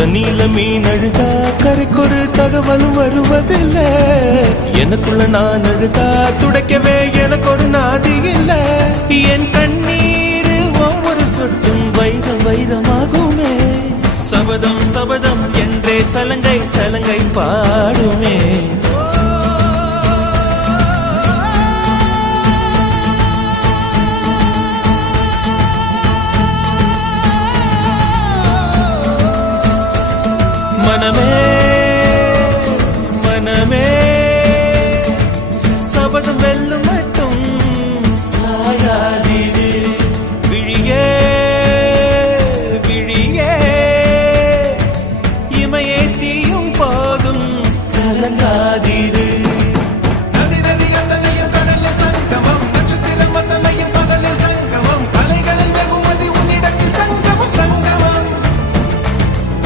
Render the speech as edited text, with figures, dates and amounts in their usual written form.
தண்ணியில மீன் அழுதா கரைக்கொரு தகவலும் வருவதில்லை. எனக்குள்ள நான் அழுதா துடைக்கவே எனக்கு ஒரு நாதி இல்ல. என் கண்ணீர் ஒவ்வொரு சொட்டும் வைரம் வைரமாகுமே. சபதம் சபதம் என்றே சலங்கை சலங்கை பாடுமே. மனமே